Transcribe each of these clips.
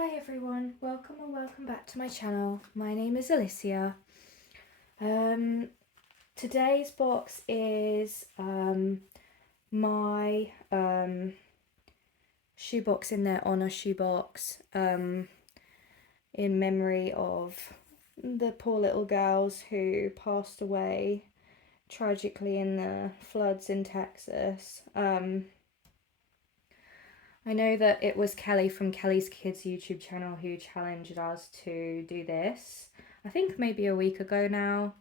Hi everyone, welcome or welcome back to my channel. My name is Alicia. Today's box is my shoebox in their honour shoebox in memory of the poor little girls who passed away tragically in the floods in Texas. I know that it was Kelly from Kelly's Kids YouTube channel who challenged us to do this. I think maybe a week ago now,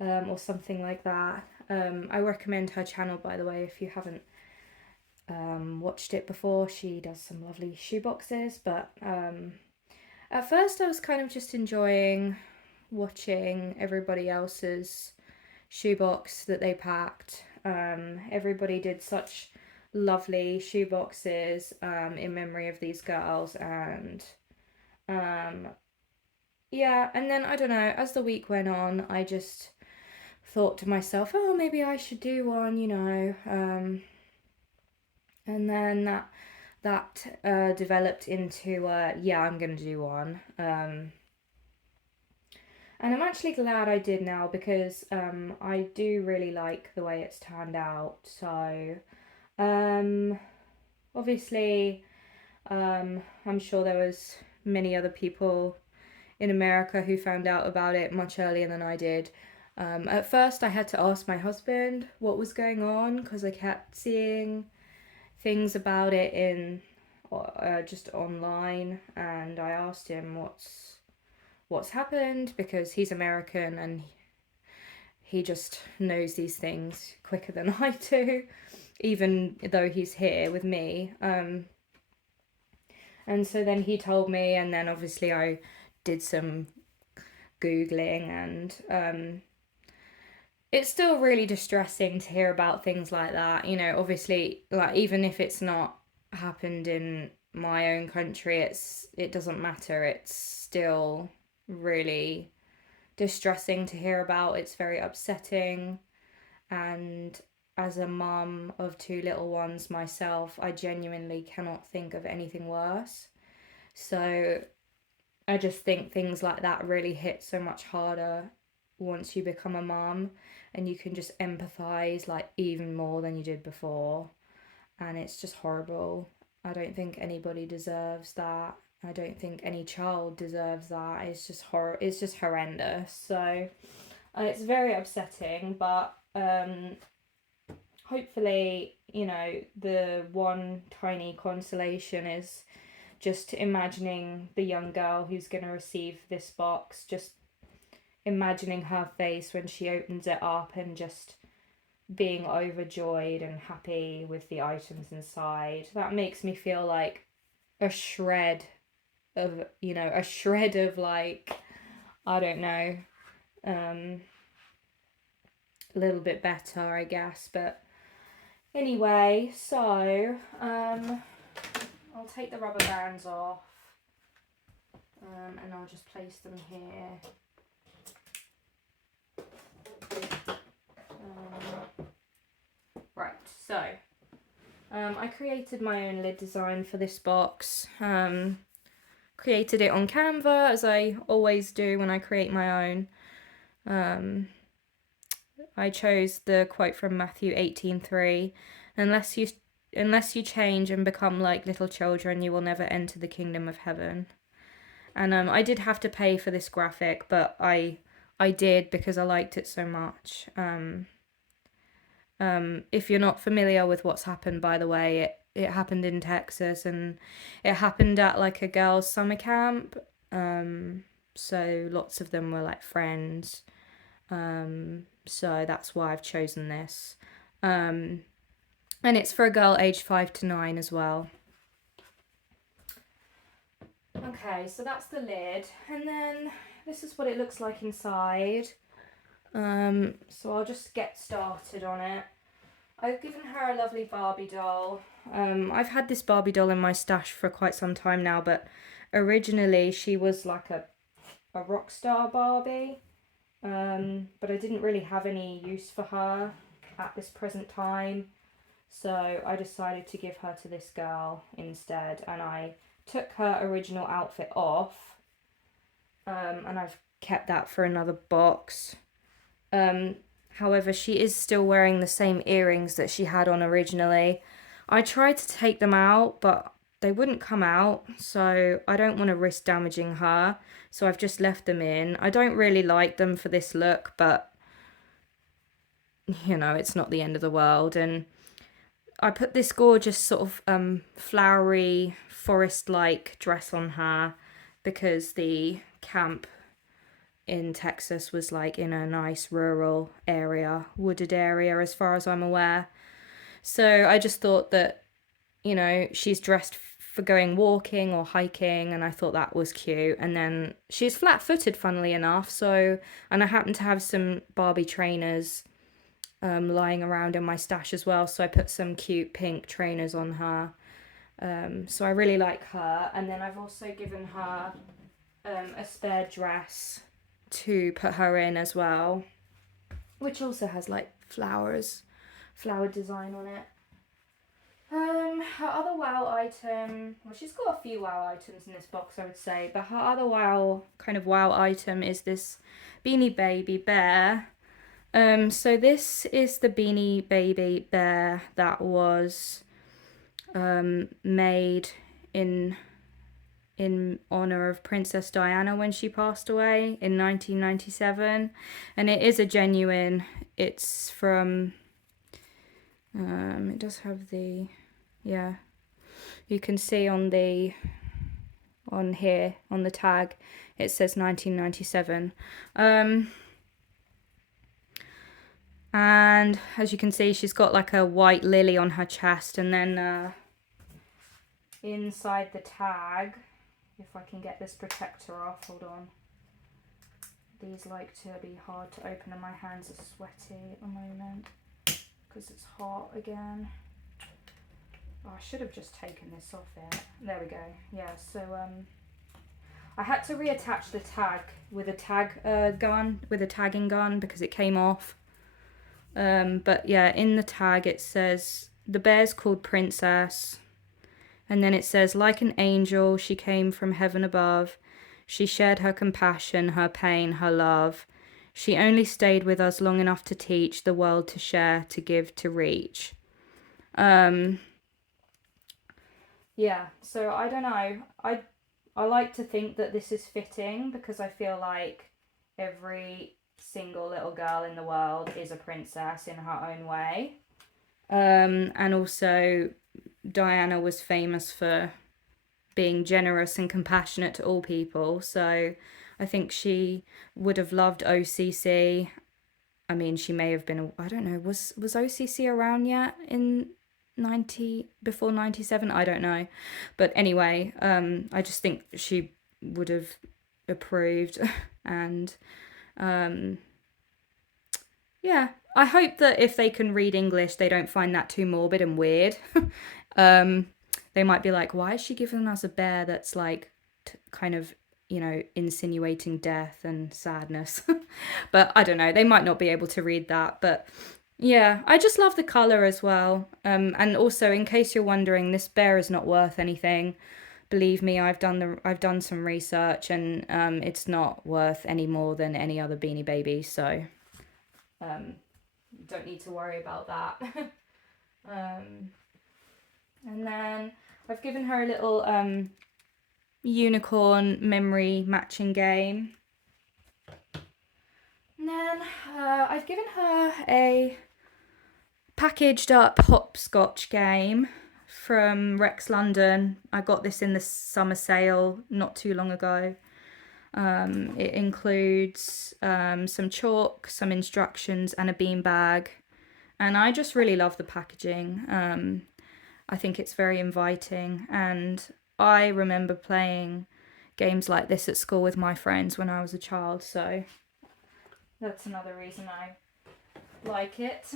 or something like that. I recommend her channel, by the way, if you haven't watched it before. She does some lovely shoe boxes, but at first I was kind of just enjoying watching everybody else's shoebox that they packed. Everybody did such lovely shoe boxes in memory of these girls, and yeah, and then I don't know, as the week went on, I just thought to myself, oh, maybe I should do one, you know, and then that developed into yeah, I'm gonna do one. And I'm actually glad I did now, because I do really like the way it's turned out. So obviously, I'm sure there was many other people in America who found out about it much earlier than I did. At first I had to ask my husband what was going on, because I kept seeing things about it in just online, and I asked him what's happened, because he's American and he just knows these things quicker than I do, even though he's here with me. And so then he told me, and then obviously I did some Googling, and it's still really distressing to hear about things like that. You know, obviously, like, even if it's not happened in my own country, it doesn't matter. It's still really distressing to hear about. It's very upsetting, and as a mum of two little ones myself, I genuinely cannot think of anything worse. So I just think things like that really hit so much harder once you become a mum, and you can just empathize like even more than you did before, and it's just horrible. I don't think anybody deserves that. I don't think any child deserves that. It's just it's just horrendous. So it's very upsetting, but hopefully, you know, the one tiny consolation is just imagining the young girl who's going to receive this box, just imagining her face when she opens it up, and just being overjoyed and happy with the items inside. That makes me feel like a shred of, you know, a shred of, like, I don't know, a little bit better, I guess. But anyway, so I'll take the rubber bands off, and I'll just place them here. Right, so I created my own lid design for this box. Created it on Canva, as I always do when I create my own. I chose the quote from Matthew 18:3, unless you change and become like little children, you will never enter the kingdom of heaven. And I did have to pay for this graphic, but I did because I liked it so much. If you're not familiar with what's happened, by the way, it happened in Texas, and it happened at like a girls' summer camp. So lots of them were like friends. So that's why I've chosen this. And it's for a girl aged 5 to 9 as well. Okay, so that's the lid, and then this is what it looks like inside. So I'll just get started on it. I've given her a lovely Barbie doll. I've had this Barbie doll in my stash for quite some time now, but originally she was like a rock star Barbie. But I didn't really have any use for her at this present time, so I decided to give her to this girl instead, and I took her original outfit off, and I've kept that for another box. However, she is still wearing the same earrings that she had on originally. I tried to take them out, but they wouldn't come out, so I don't want to risk damaging her, so I've just left them in. I don't really like them for this look, but you know, it's not the end of the world. And I put this gorgeous sort of flowery forest-like dress on her because the camp in Texas was like in a nice rural area, wooded area as far as I'm aware. So I just thought that, you know, she's dressed for going walking or hiking, and I thought that was cute. And then she's flat-footed, funnily enough, so, and I happen to have some Barbie trainers lying around in my stash as well, so I put some cute pink trainers on her. So I really like her. And then I've also given her a spare dress to put her in as well, which also has like flower design on it. Her other wow item, well, she's got a few wow items in this box, I would say, but her other wow item is this Beanie Baby bear. So this is the Beanie Baby bear that was made in honor of Princess Diana when she passed away in 1997, and it is a genuine. It's from it does have the, yeah, you can see on the tag it says 1997. And as you can see, she's got like a white lily on her chest, and then inside the tag, if I can get this protector off, hold on. These like to be hard to open and my hands are sweaty at the moment because it's hot again. Oh, I should have just taken this off it. There we go. Yeah, so I had to reattach the tag with a tagging gun because it came off. But yeah, in the tag it says the bear's called Princess, and then it says, like an angel she came from heaven above, she shared her compassion, her pain, her love, she only stayed with us long enough to teach the world to share, to give, to reach. Yeah, so I don't know, I like to think that this is fitting because I feel like every single little girl in the world is a princess in her own way. And also Diana was famous for being generous and compassionate to all people, so I think she would have loved OCC. I mean, she may have been, I don't know, was OCC around yet in before 97? I don't know, but anyway, I just think she would have approved. And yeah, I hope that if they can read English, they don't find that too morbid and weird. They might be like, why is she giving us a bear that's like kind of, you know, insinuating death and sadness? But I don't know, they might not be able to read that. But yeah, I just love the colour as well. And also, in case you're wondering, this bear is not worth anything. Believe me, I've done some research, and it's not worth any more than any other Beanie Baby, so don't need to worry about that. And then I've given her a little unicorn memory matching game. And then I've given her a packaged up hopscotch game from Rex London. I got this in the summer sale not too long ago. It includes some chalk, some instructions, and a beanbag. And I just really love the packaging. I think it's very inviting, and I remember playing games like this at school with my friends when I was a child, so that's another reason I like it.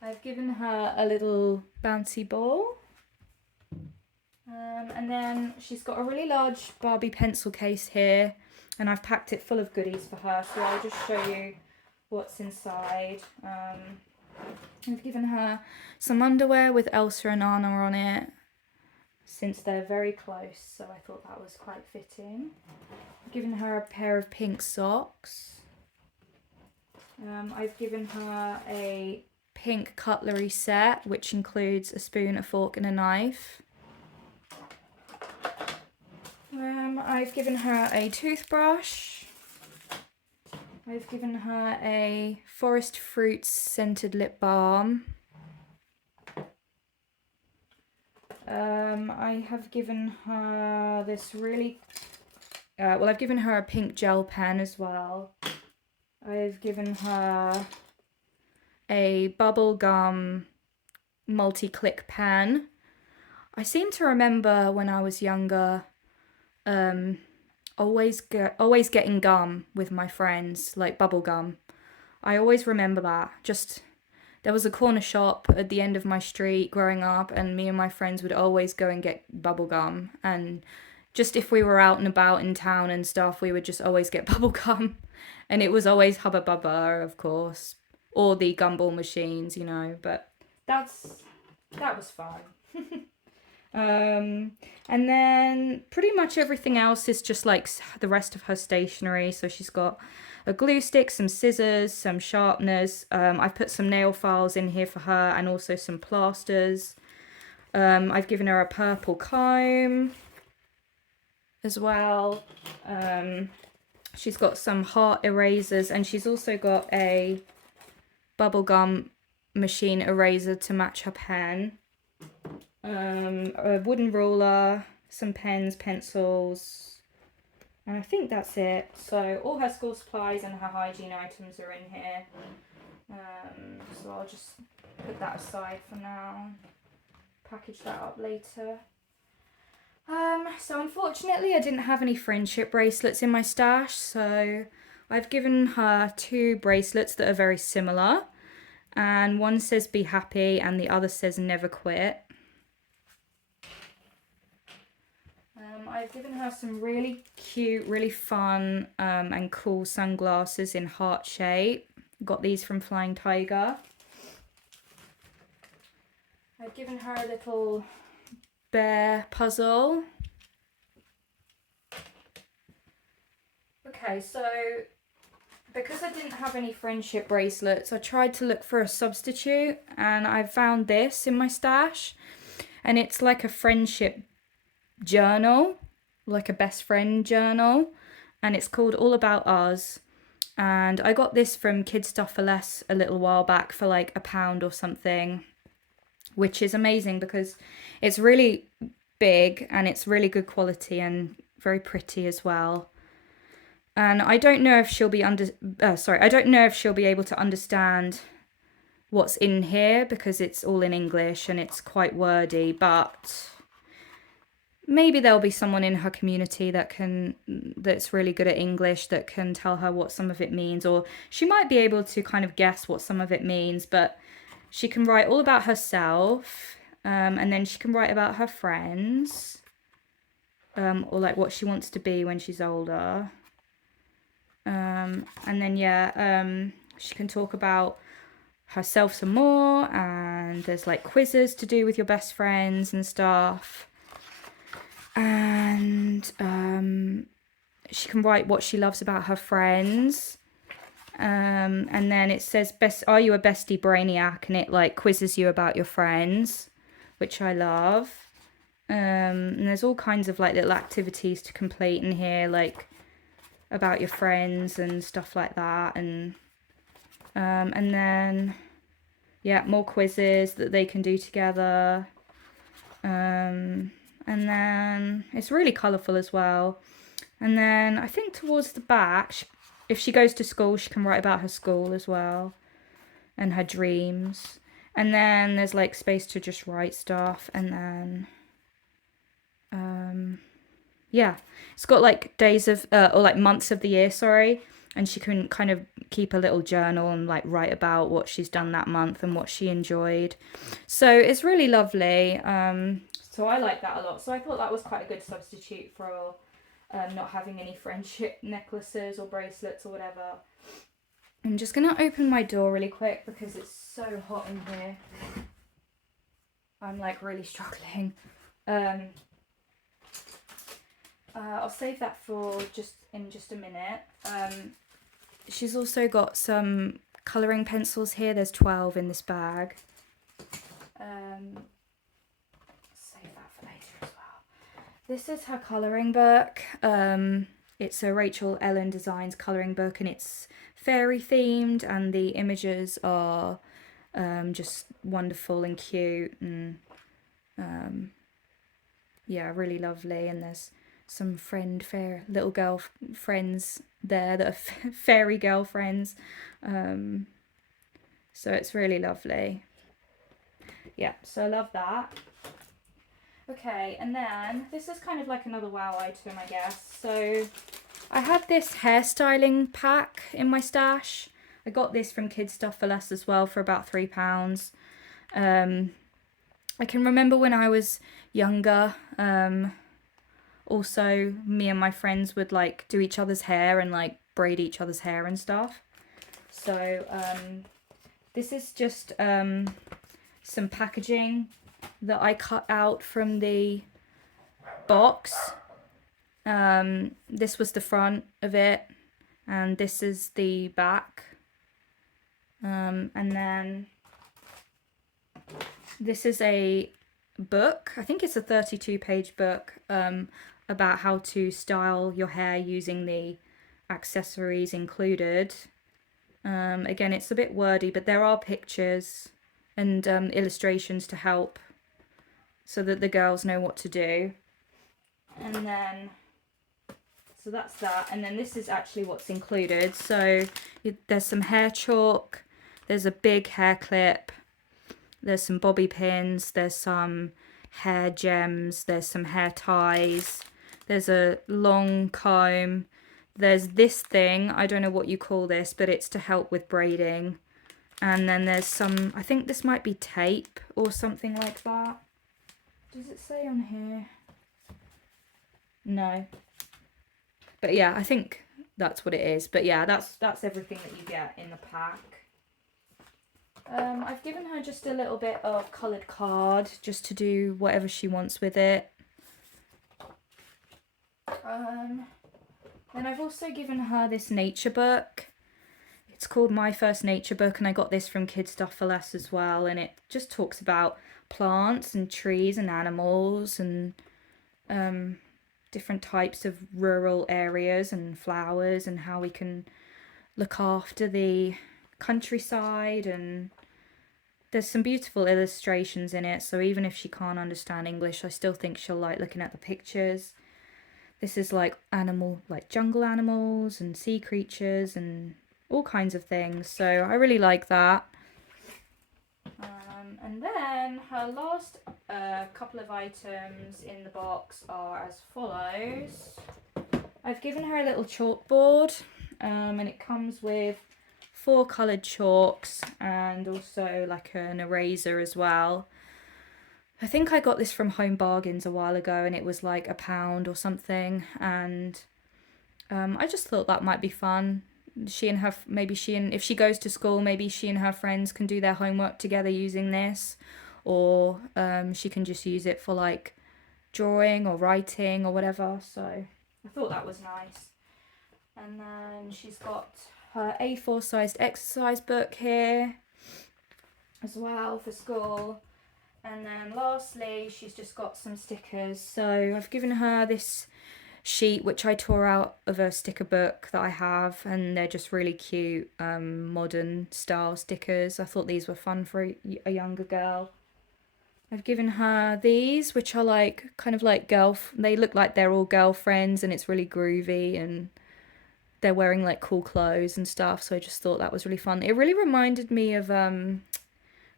I've given her a little bouncy ball. And then she's got a really large Barbie pencil case here, and I've packed it full of goodies for her, so I'll just show you what's inside. I've given her some underwear with Elsa and Anna on it. since they're very close, so I thought that was quite fitting. I've given her a pair of pink socks. I've given her a pink cutlery set, which includes a spoon, a fork and a knife. I've given her a toothbrush. I've given her a forest fruits scented lip balm. I have given her this really, I've given her a pink gel pen as well. I've given her a bubble gum multi-click pen. I seem to remember when I was younger, always getting gum with my friends, like bubble gum. I always remember that. Just, there was a corner shop at the end of my street growing up, and me and my friends would always go and get bubble gum. And just if we were out and about in town and stuff, we would just always get bubble gum. And it was always Hubba Bubba, of course, or the gumball machines, you know, but that was fun. And then pretty much everything else is just like the rest of her stationery. So she's got a glue stick, some scissors, some sharpeners. I've put some nail files in here for her and also some plasters. I've given her a purple comb as well. She's got some heart erasers, and she's also got a bubblegum machine eraser to match her pen. A wooden ruler, some pens, pencils, and I think that's it. So all her school supplies and her hygiene items are in here. So I'll just put that aside for now. Package that up later. So unfortunately I didn't have any friendship bracelets in my stash, so I've given her 2 bracelets that are very similar, and one says be happy and the other says never quit. I've given her some really cute, really fun and cool sunglasses in heart shape. Got these from Flying Tiger. I've given her a little bear puzzle. Okay, so because I didn't have any friendship bracelets, I tried to look for a substitute, and I found this in my stash, and it's like a friendship journal, like a best friend journal, and it's called All About Us. And I got this from Kid Stuff for Less a little while back for like £1 or something, which is amazing because it's really big and it's really good quality and very pretty as well. And I don't know if she'll be I don't know if she'll be able to understand what's in here because it's all in English and it's quite wordy, but maybe there'll be someone in her community that's really good at English that can tell her what some of it means, or she might be able to kind of guess what some of it means. But she can write all about herself, and then she can write about her friends, or like what she wants to be when she's older. And then she can talk about herself some more, and there's like quizzes to do with your best friends and stuff. And she can write what she loves about her friends. And then it says, are you a bestie brainiac? And it like quizzes you about your friends, which I love. And there's all kinds of like little activities to complete in here, like about your friends and stuff like that. And then, yeah, more quizzes that they can do together. And then it's really colourful as well. And then I think towards the back, if she goes to school, she can write about her school as well and her dreams. And then there's like space to just write stuff. And then, yeah, it's got like days of, or like months of the year, sorry. And she can kind of keep a little journal and like write about what she's done that month and what she enjoyed. So it's really lovely. So I like that a lot. So I thought that was quite a good substitute for not having any friendship necklaces or bracelets or whatever. I'm just going to open my door really quick because it's so hot in here. I'm like really struggling. Um, I'll save that for just a minute. She's also got some colouring pencils here. There's 12 in this bag. Save that for later as well. This is her colouring book. It's a Rachel Ellen Designs colouring book, and it's fairy themed, and the images are just wonderful and cute, and yeah, really lovely. And there's some little girl friends there that are fairy girlfriends. So it's really lovely. Yeah, so I love that. Okay, and then this is kind of like another wow item, I guess. So I have this hairstyling pack in my stash. I got this from Kids Stuff for Less as well for about £3. I can remember when I was younger, also me and my friends would like do each other's hair and like braid each other's hair and stuff. So this is just some packaging that I cut out from the box. This was the front of it, and this is the back. And then this is a book. I think it's a 32-page book about how to style your hair using the accessories included. Again, it's a bit wordy, but there are pictures and illustrations to help so that the girls know what to do. And then, so that's that. And then this is actually what's included. So there's some hair chalk, there's a big hair clip, there's some bobby pins, there's some hair gems, there's some hair ties, there's a long comb, there's this thing, I don't know what you call this, but it's to help with braiding. And then there's some, I think this might be tape or something like that. Does it say on here? No. But yeah, I think that's what it is. But yeah, that's everything that you get in the pack. I've given her just a little bit of coloured card just to do whatever she wants with it. Then I've also given her this nature book. It's called My First Nature Book, and I got this from Kids Stuff for Less as well. And it just talks about plants and trees and animals and different types of rural areas and flowers and how we can look after the countryside. And there's some beautiful illustrations in it, so even if she can't understand English, I still think she'll like looking at the pictures. This is like jungle animals and sea creatures and all kinds of things, so I really like that. And then her last couple of items in the box are as follows. I've given her a little chalkboard, and it comes with 4 coloured chalks and also like an eraser as well. I think I got this from Home Bargains a while ago, and it was like £1 or something, and I just thought that might be fun. If she goes to school, maybe she and her friends can do their homework together using this, or she can just use it for like drawing or writing or whatever. So I thought that was nice. And then she's got her A4 sized exercise book here as well for school. And then lastly, she's just got some stickers. So I've given her this sheet which I tore out of a sticker book that I have, and they're just really cute modern style stickers. I thought these were fun for a younger girl. I've given her these, which are like kind of like they look like they're all girlfriends, and it's really groovy, and they're wearing like cool clothes and stuff, so I just thought that was really fun. It really reminded me of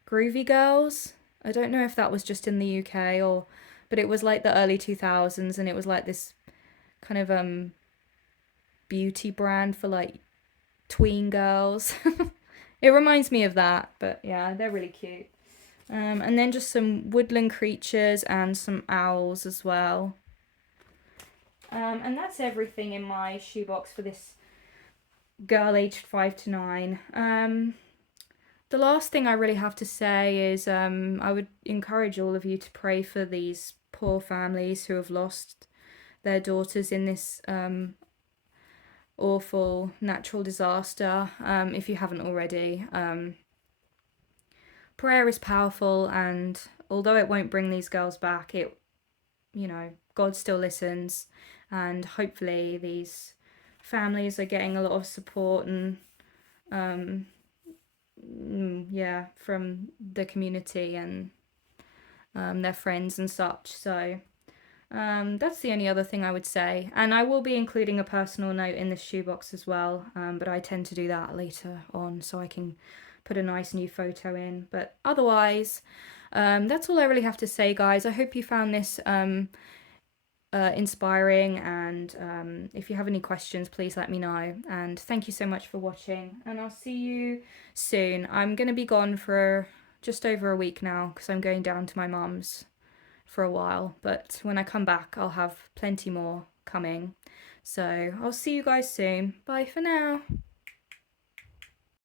Groovy Girls. I don't know if that was just in the UK but it was like the early 2000s, and it was like this kind of beauty brand for like tween girls. It reminds me of that, but yeah, they're really cute. And then just some woodland creatures and some owls as well. And that's everything in my shoebox for this girl aged 5 to 9. The last thing I really have to say is I would encourage all of you to pray for these poor families who have lost their daughters in this awful natural disaster, if you haven't already. Prayer is powerful, and although it won't bring these girls back, God still listens, and hopefully these families are getting a lot of support and from the community and their friends and such. So that's the only other thing I would say. And I will be including a personal note in this shoebox as well, but I tend to do that later on so I can put a nice new photo in. But otherwise, that's all I really have to say, guys. I hope you found this inspiring, and if you have any questions, please let me know. And thank you so much for watching, and I'll see you soon. I'm going to be gone for just over a week now because I'm going down to my mum's for a while, but when I come back I'll have plenty more coming. So I'll see you guys soon. Bye for now.